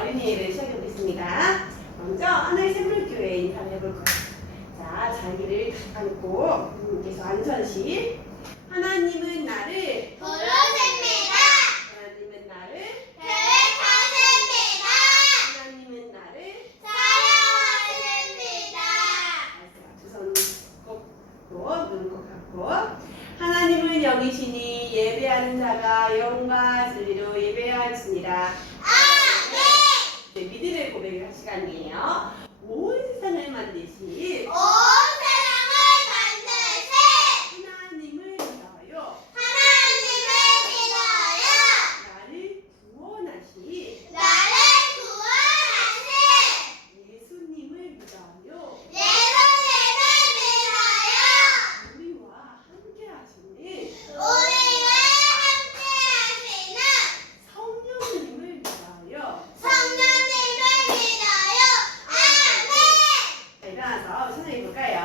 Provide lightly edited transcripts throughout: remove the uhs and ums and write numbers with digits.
어린이를 시작해보겠습니다. 먼저 하나의 샘물교회 인사를 해볼 거예요. 자, 자기를 감고 계속 안전시. 하나님은 나를 부르십니다. 하나님은 나를 계획하십니다. 하나님은 나를 사랑하십니다. 두 손 꺾고 눈 꼭 감고 하나님을 여기시니 예배하는 자가 영과 진리로 예배하시니라. 네, 믿음의 고백을 할 시간이에요. 온 세상을 만드신 온 세상을 만드신 하나님을 믿어요. 하나님을 믿어요. 나를 구원하신 나를 구원하신 예수님을 믿어요. 예수님을 믿어요. 우리와 함께 하시는 우리와 함께하시는 성령님을 믿어요. 성령님을 믿어요. 아멘. 자, 일어나서 천천히 볼까요?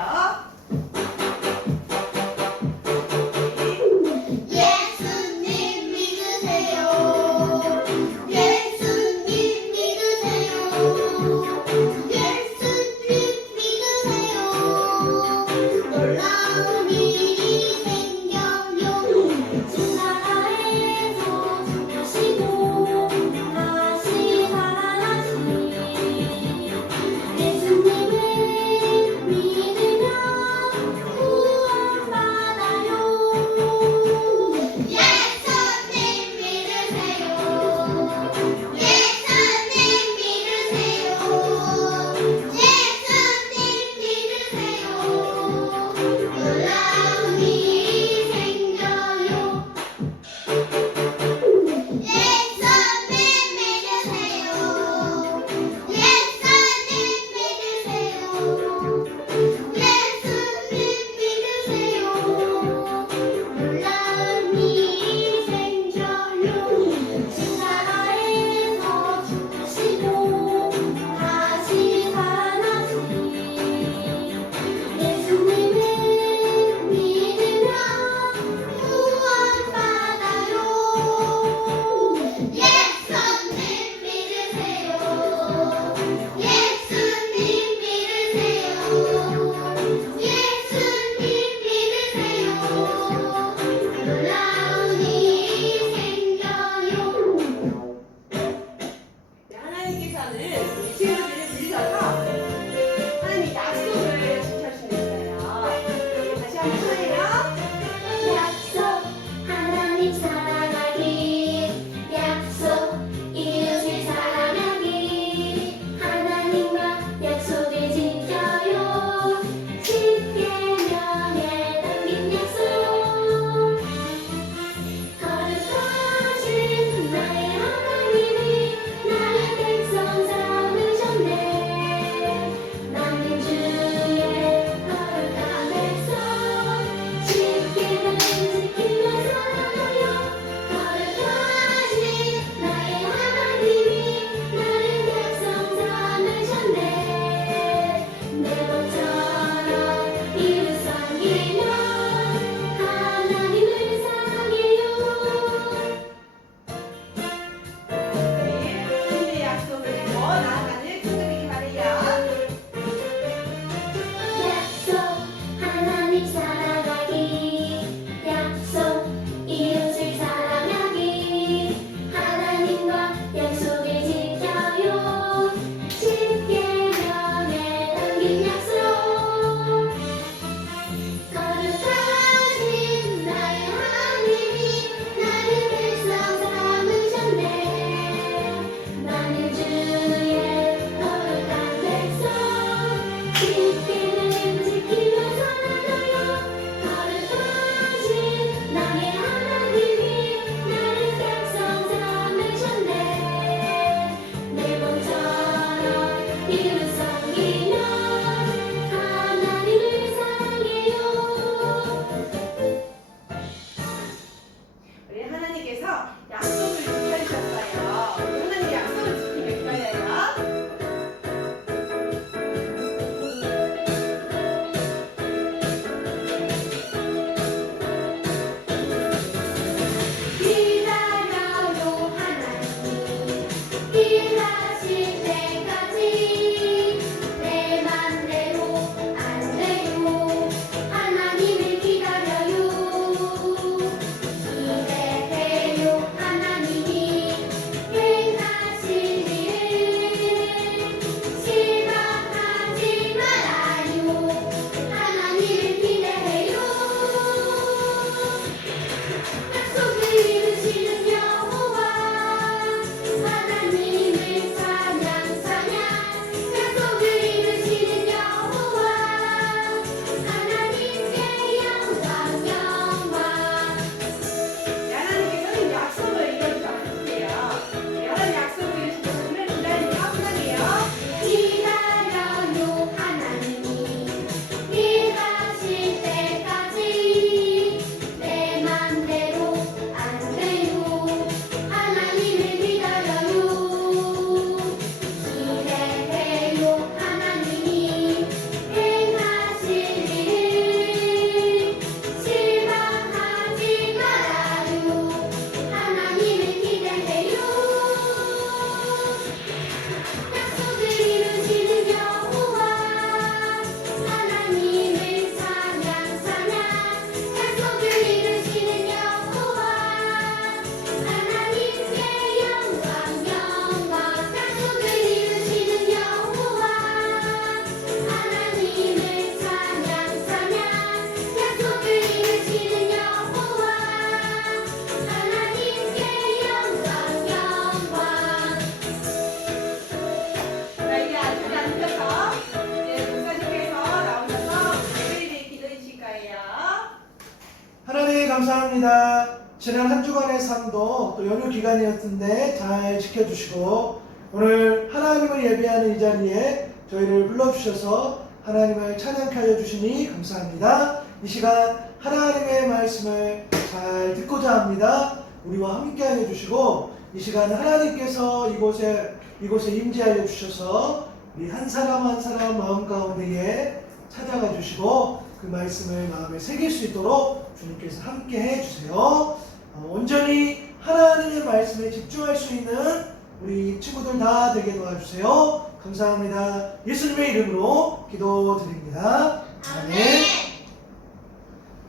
감사합니다. 지난 한 주간의 삶도 또 연휴 기간이었는데 잘 지켜주시고 오늘 하나님을 예배하는 이 자리에 저희를 불러주셔서 하나님을 찬양케 하여 주시니 감사합니다. 이 시간 하나님의 말씀을 잘 듣고자 합니다. 우리와 함께 하여 주시고 이 시간 하나님께서 이곳에 임재하여 주셔서 우리 한 사람 한 사람 마음 가운데에 찾아가 주시고 그 말씀을 마음에 새길 수 있도록 주님께서 함께 해주세요. 온전히 하나님의 말씀에 집중할 수 있는 우리 친구들 다 되게 도와주세요. 감사합니다. 예수님의 이름으로 기도드립니다. 아멘.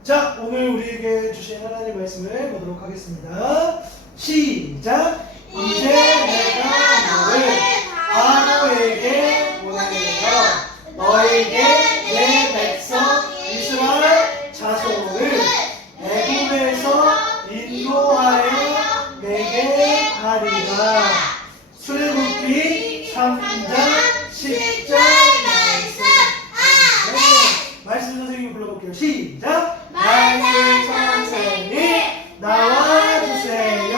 자, 오늘 우리에게 주신 하나님의 말씀을 보도록 하겠습니다. 시작! 이제 내가 너를 바로에게 보내어 너에게 내 백성 이스라엘 자손을 애굽에서 인도하여 내게 하리라. 출애굽기 3장 10절 말씀. 말씀 선생님 불러볼게요. 시작! 말씀 선생님 나와주세요.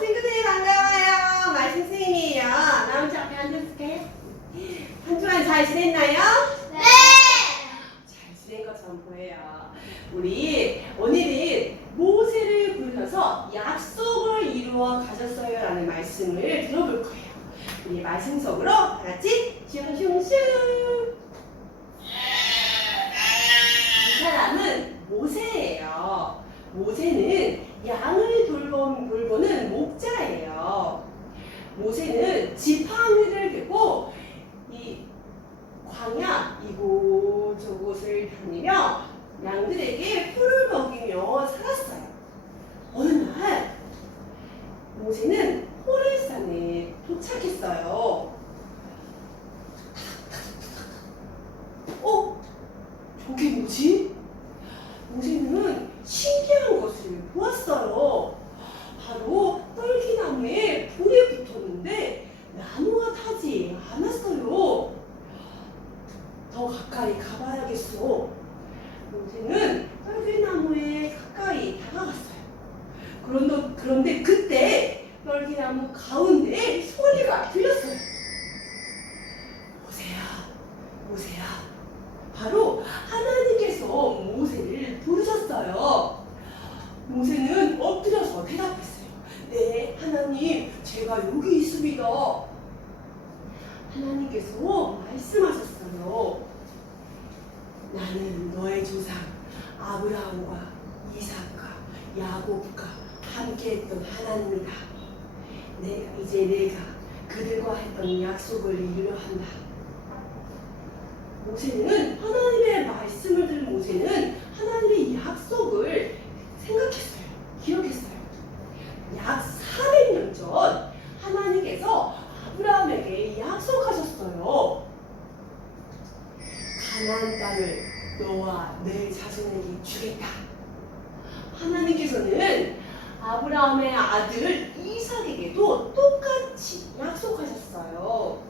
친구들이 반가워요. 말씀 선생님이에요. 나 혼자 앞에 앉아줄게. 한 주간 잘 지냈나요? 네. 잘 지낸 것처럼 보여요. 우리 오늘은 모세를 부르셔서 약속을 이루어 가셨어요 라는 말씀을 들어볼 거예요. 우리 말씀 속으로 다 같이 슝슝슝. 이 사람은 모세예요. 모세는 양을 돌보는 목자예요. 모세는 지팡이를 들고 이 광야 이곳저곳을 다니며 양들에게 풀을 먹이며 살았어요. 어느 날 모세는 호렙산에 도착했어요. 저게 뭐지? 모세는 신기한 것을 보았어요. 바로 떨기나무에 불이 붙었는데 나무가 타지 않았어요. 더 가까이 가봐야겠어. 모세는 떨기나무에 가까이 다가갔어요. 그런데 그때 떨기나무 가운데 소리가 들렸어요. 모세야. 바로 하나님께서 모세를 부르셨어요. 모세는 엎드려서 대답했어요. 네, 하나님, 제가 여기 있습니다. 하나님께서 말씀하셨어요. 나는 너의 조상 아브라함과 이삭과 야곱과 함께했던 하나님이다. 내가 그들과 했던 약속을 이루려 한다. 모세는 하나님의 말씀을 들은 모세는 하나님의 약속을 생각했어요. 기억했어요. 약 400년 전 하나님께서 아브라함에게 약속하셨어요. 가나안 땅을 너와 내 자손에게 주겠다. 하나님께서는 아브라함의 아들 이삭에게도 똑같이 약속하셨어요.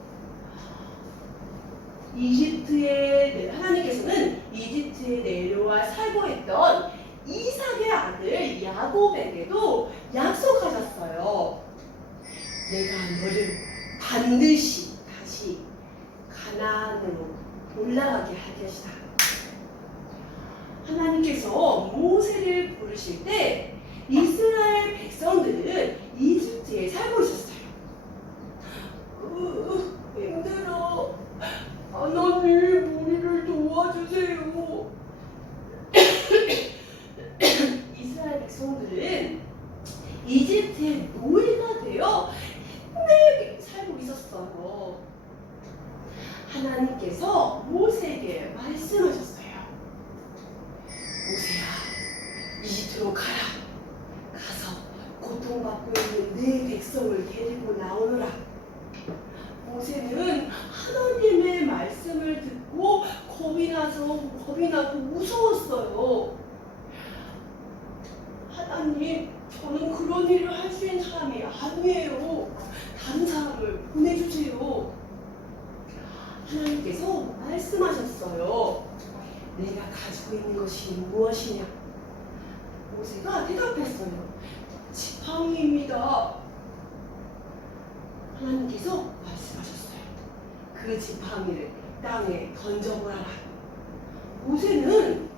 하나님께서는 이집트에 내려와 살고 했던 이삭의 아들 야곱에게도 약속하셨어요. 내가 너를 반드시 다시 가나안으로 올라가게 할 것이다. 하나님께서 모세를 부르실 때 이스라엘 백성들은 이집트에 살고 있었어요. 힘들어. 하나님, 우리를 도와주세요. 이스라엘 백성들은 이집트의 노예가 되어 힘들게 살고 있었어요. 하나님께서 모세에게 말씀하셨어요. 모세야, 이집트로 가라. 가서 고통받고 있는 내 백성을 데리고 나오너라. 모세는 하나님의 말씀을 듣고 겁이 나고 무서웠어요. 하나님, 저는 그런 일을 할 수 있는 사람이 아니에요. 다른 사람을 보내주세요. 하나님께서 말씀하셨어요. 내가 가지고 있는 것이 무엇이냐? 모세가 대답했어요. 지팡이입니다. 하나님께서 말씀하셨어요. 그 지팡이를 땅에 던져보아라. 모세는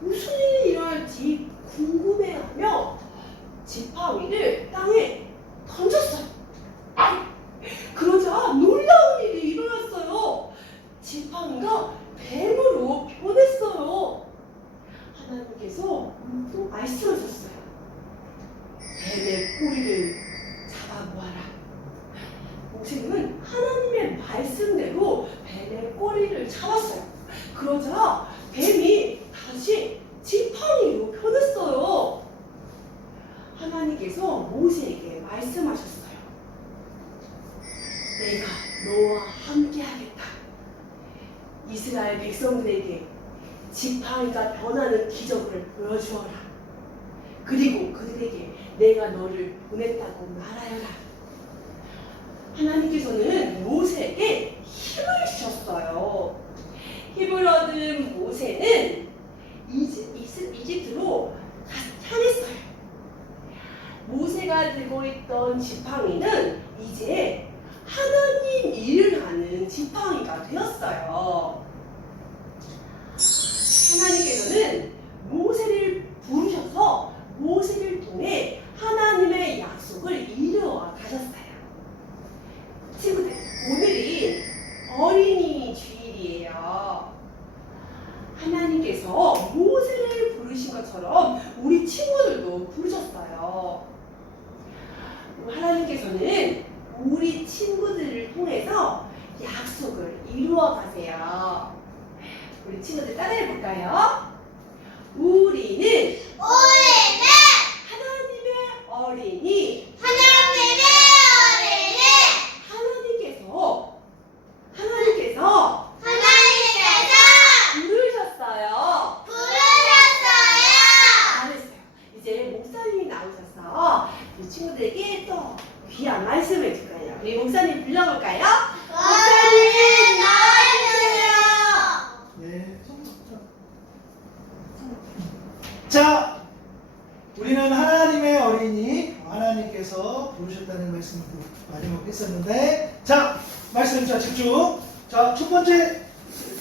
무슨 일이 일어날지 궁금해하며 지팡이를 땅에 던졌어요. 그러자 놀라운 일이 일어났어요. 지팡이가 뱀으로 변했어요. 하나님께서 또 말씀하셨어요. 뱀의 꼬리를 잡아보아라. 모세는 하나님의 말씀대로 뱀의 꼬리를 잡았어요. 그러자 뱀이 다시 지팡이로 변했어요. 하나님께서 모세에게 말씀하셨어요. 내가 너와 함께 하겠다. 이스라엘 백성들에게 지팡이가 변하는 기적을 보여주어라. 그리고 그들에게 내가 너를 보냈다고 말하여라. 하나님께서는 모세에게 힘을 주셨어요. 힘을 얻은 모세는 이집트로 향했어요. 모세가 들고 있던 지팡이는 이제 하나님 일을 하는 지팡이가 되었어요. 하나님께서는 모세를 부르셔서 모세를 통해 하나님의 약속을 이루어 가셨어요. 친구들, 오늘이 어린이 주일이에요. 하나님께서 모세를 부르신 것처럼 우리 친구들도 부르셨어요. 하나님께서는 우리 친구들을 통해서 약속을 이루어 가세요. 우리 친구들 따라해 볼까요? 우리는 하나님의 어린이. 하나님께서 부르셨어요. 잘했어요. 이제 목사님이 나오셔서 우리 친구들에게 또 귀한 말씀을 줄 거예요. 우리 목사님 불러볼까요? 목사님 나와주세요. 네. 자, 우리는 하나님의 어린이, 하나님께서 부르셨다는 말씀을 마지막에 했었는데, 자, 말씀 자 집중. 자, 첫 번째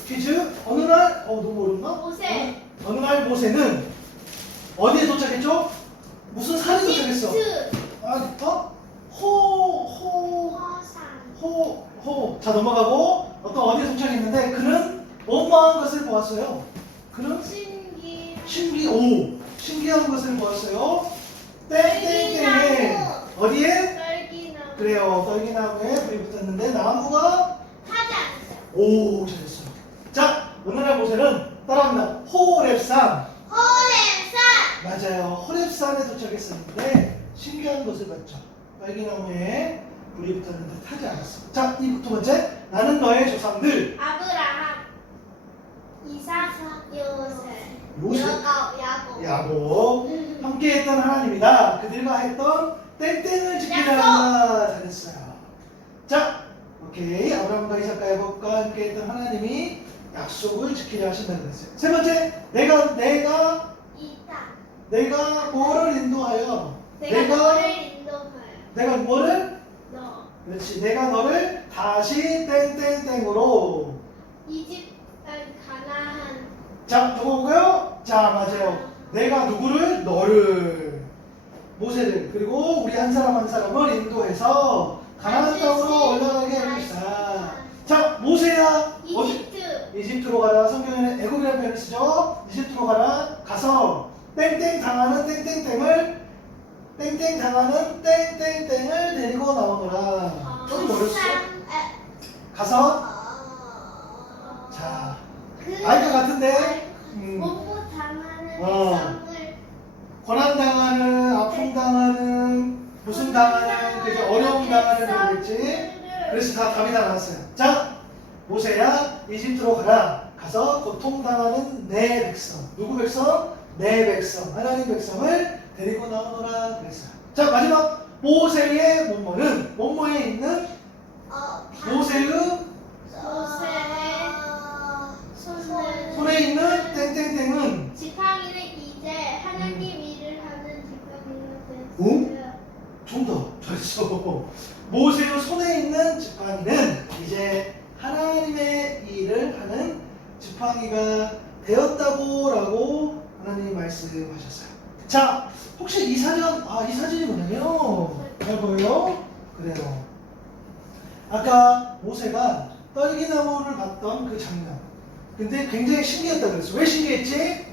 퀴즈. 어느 날, 너무 어렵나? 모세. 어느 날 모세는 어디에 도착했죠? 무슨 산에 도착했어? 자, 넘어가고 어디에 도착했는데 그는 어마어마한 것을 보았어요. 그는 신기한 것을 보았어요. 땡땡땡에 어디에? 그래요. 떨기나무에 불이 붙었는데 나무가 잘했어요. 자, 어느 날 모세는 따라합니다. 호렙산. 맞아요. 호렙산에 도착했었는데 신기한 것을 봤죠. 딸기나무에 불이 붙었는데 타지 않았어. 자, 이 두 번째. 나는 너의 조상들 아브라함, 이삭, 요셉, 야곱. 야곱 함께했던 하나님이다. 그들과 했던 땡땡을 지키라. 잘했어요. 자, 오케이. 아브라함과 이삭과 야곱과 함께했던 하나님이 약속을 지키려 하신다는 거였어요. 세 번째. 내가 뭐를 인도하여? 내가 뭐를? 그렇지. 내가 너를 다시 땡땡땡으로. 가나안. 자, 누구고요? 자, 맞아요. 내가 누구를? 너를. 모세를. 그리고 우리 한 사람 한 사람을 인도해서 가나안 땅으로 올라가게 합니다. 자, 모세야. 이집트로 가라. 성경에는 애굽이라는 표현을 쓰죠. 이집트로 가라. 가서 땡땡 당하는 땡땡땡을 데리고 나오너라. 좀 멀었어. 가서 자, 알 것 같은데. 고난 당하는, 아픔 당하는, 무슨 당하는, 그죠? 어려움 당하는 거겠지. 그래서 다 답이 다 나왔어요. 자, 모세야, 이집트로 가라. 가서 고통당하는 내 백성. 누구 백성? 내 백성. 하나님 백성을 데리고 나오너라 그랬어요. 자, 마지막 모세의 몸모는 몸모에 있는 모세의 손에 있는 땡땡땡은 지팡이는 이제 하나님 일을 응? 좀 더 잘했어. 모세의 손에 있는 지팡이는 이제 하나님의 일을 하는 지팡이가 되었다고라고 하나님이 말씀하셨어요. 자, 혹시 이 사전, 이 사진이 뭐냐면 잘 보여요? 그래요. 아까 모세가 떨기나무를 봤던 그 장면. 근데 굉장히 신기했다 그랬어. 왜 신기했지?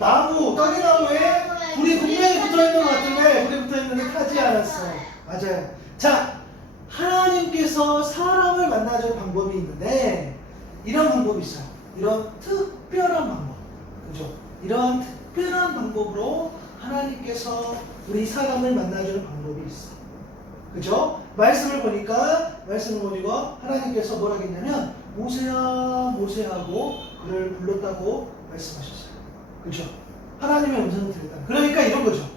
딸기. 떨기나무에 불이 분명히 붙어있는 것 같은데 불이 붙어있는데 타지 않았어. 맞아요. 자, 하나님께서 사람을 만나줄 방법이 있는데 이런 방법이 있어요. 이런 특별한 방법. 그죠? 이런 특별한 방법으로 하나님께서 우리 사람을 만나주는 방법이 있어. 그죠? 말씀을 보니까 하나님께서 뭐라 했냐면 모세야 모세하고 그를 불렀다고 말씀하셨어요. 그죠? 하나님의 음성을 들었다. 그러니까 이런 거죠.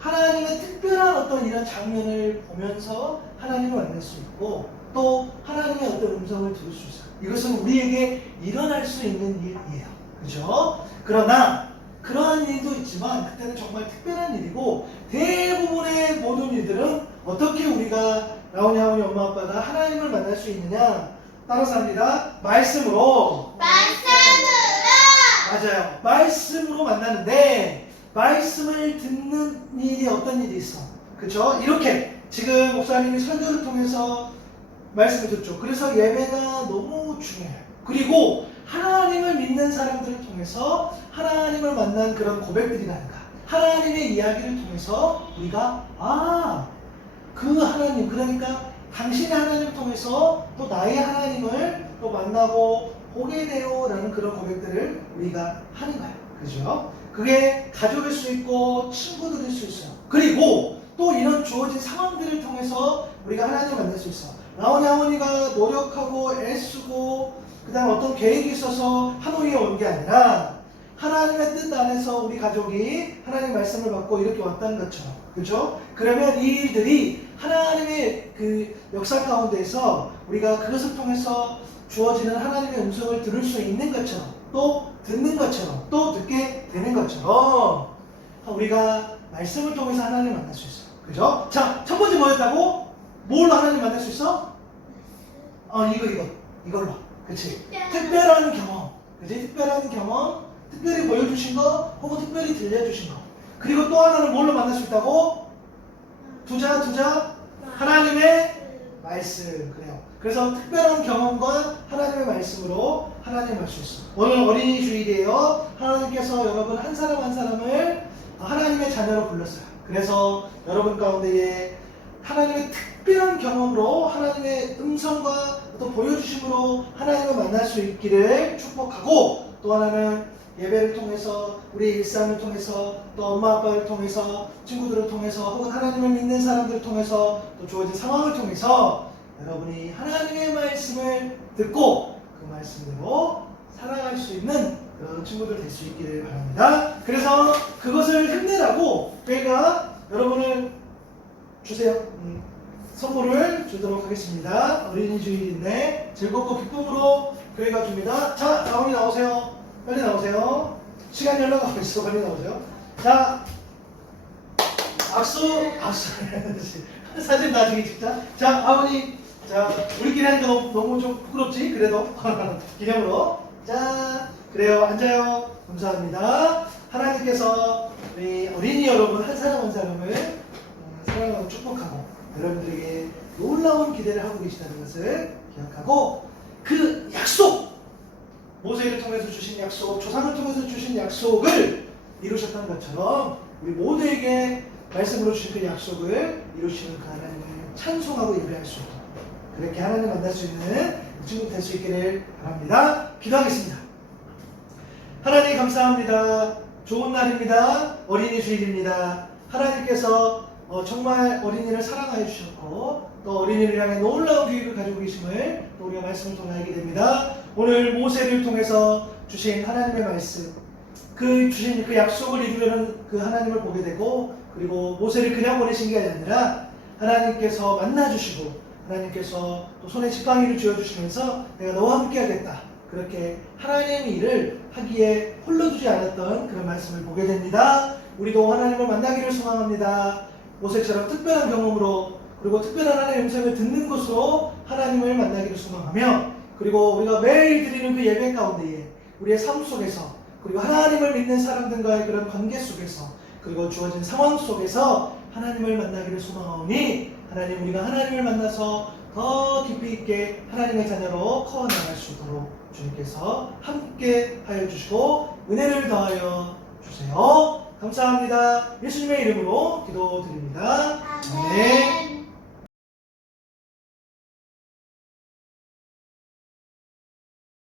하나님의 특별한 어떤 이런 장면을 보면서 하나님을 만날 수 있고 또 하나님의 어떤 음성을 들을 수 있어요. 이것은 우리에게 일어날 수 있는 일이에요. 그죠? 그러나 그러한 일도 있지만 그때는 정말 특별한 일이고 대부분의 모든 일들은 어떻게 우리가 라온이 하오니 엄마 아빠가 하나님을 만날 수 있느냐? 따라서 합니다. 말씀으로. 맞아요. 말씀으로 만나는데 말씀을 듣는 일이 어떤 일이 있어. 그렇죠? 이렇게 지금 목사님이 설교를 통해서 말씀을 듣죠. 그래서 예배가 너무 중요해요. 그리고 하나님을 믿는 사람들을 통해서 하나님을 만난 그런 고백들이 나는가. 하나님의 이야기를 통해서 우리가 그 하나님, 그러니까 당신의 하나님을 통해서 또 나의 하나님을 또 만나고 보게 돼요 라는 그런 고백들을 우리가 하는 거예요. 그죠? 그게 가족일 수 있고 친구들일 수 있어요. 그리고 또 이런 주어진 상황들을 통해서 우리가 하나님을 만날 수 있어. 라온이 하모니가 노력하고 애쓰고 그 다음 어떤 계획이 있어서 하노이에 온 게 아니라 하나님의 뜻 안에서 우리 가족이 하나님의 말씀을 받고 이렇게 왔다는 것처럼. 그죠? 그러면 이 일들이 하나님의 그 역사 가운데서 우리가 그것을 통해서 주어지는 하나님의 음성을 들을 수 있는 것처럼 또 듣는 것처럼 또 듣게 되는 것처럼 우리가 말씀을 통해서 하나님을 만날 수 있어요. 그죠? 자, 첫 번째 뭐였다고? 뭘로 하나님 만날 수 있어? 이걸로. 그치? 특별한 경험. 그치? 특별한 경험. 특별히 보여주신 거 혹은 특별히 들려주신 거. 그리고 또 하나는 뭘로 만날 수 있다고? 두자. 하나님의 말씀. 그래요. 그래서 특별한 경험과 하나님의 말씀으로 하나님을 알 수 있어요. 오늘 어린이 주일이에요. 하나님께서 여러분 한 사람 한 사람을 하나님의 자녀로 불렀어요. 그래서 여러분 가운데에 하나님의 특별한 경험으로 하나님의 음성과 또 보여주심으로 하나님을 만날 수 있기를 축복하고 또 하나는 예배를 통해서 우리 일상을 통해서 또 엄마 아빠를 통해서 친구들을 통해서 혹은 하나님을 믿는 사람들을 통해서 또 주어진 상황을 통해서 여러분이 하나님의 말씀을 듣고 그 말씀대로 살아갈 수 있는 그런 친구들 될 수 있기를 바랍니다. 그래서 그것을 힘내라고 저희가 여러분을 주세요. 선물을 주도록 하겠습니다. 어린이 주일인데 즐겁고 기쁨으로 교회가 줍니다. 자, 라온이 나오세요. 빨리 나오세요. 시간이 흘러가고 있어. 빨리 나오세요. 자, 악수. 사진 나중에 찍자. 자, 아버님. 자, 우리끼리 하니까 너무 좀 부끄럽지? 그래도 기념으로. 자, 그래요. 앉아요. 감사합니다. 하나님께서 우리 어린이 여러분 한 사람 한 사람을 사랑하고 축복하고 여러분들에게 놀라운 기대를 하고 계시다는 것을 기억하고 그 약속! 모세를 통해서 주신 약속, 조상을 통해서 주신 약속을 이루셨던 것처럼 우리 모두에게 말씀으로 주신 그 약속을 이루시는 그 하나님을 찬송하고 예배할 수 있도록 그렇게 하나님 만날 수 있는 친구 될 수 있기를 바랍니다. 기도하겠습니다. 하나님 감사합니다. 좋은 날입니다. 어린이 주일입니다. 하나님께서 정말 어린이를 사랑하여 주셨고 또 어린이를 향해 놀라운 계획을 가지고 계심을 또 우리가 말씀을 통해 알게 됩니다. 오늘 모세를 통해서 주신 하나님의 말씀 주신 그 약속을 이루려는 그 하나님을 보게 되고 그리고 모세를 그냥 보내신 게 아니라 하나님께서 만나주시고 하나님께서 또 손에 지팡이를 쥐어주시면서 내가 너와 함께 하겠다. 그렇게 하나님의 일을 하기에 홀로 두지 않았던 그런 말씀을 보게 됩니다. 우리도 하나님을 만나기를 소망합니다. 모세처럼 특별한 경험으로 그리고 특별한 하나님의 음성을 듣는 것으로 하나님을 만나기를 소망하며 그리고 우리가 매일 드리는 그 예배 가운데에 우리의 삶 속에서 그리고 하나님을 믿는 사람들과의 그런 관계 속에서 그리고 주어진 상황 속에서 하나님을 만나기를 소망하오니 하나님 우리가 하나님을 만나서 더 깊이 있게 하나님의 자녀로 커나갈 수 있도록 주님께서 함께 하여 주시고 은혜를 더하여 주세요. 감사합니다. 예수님의 이름으로 기도드립니다. 아멘.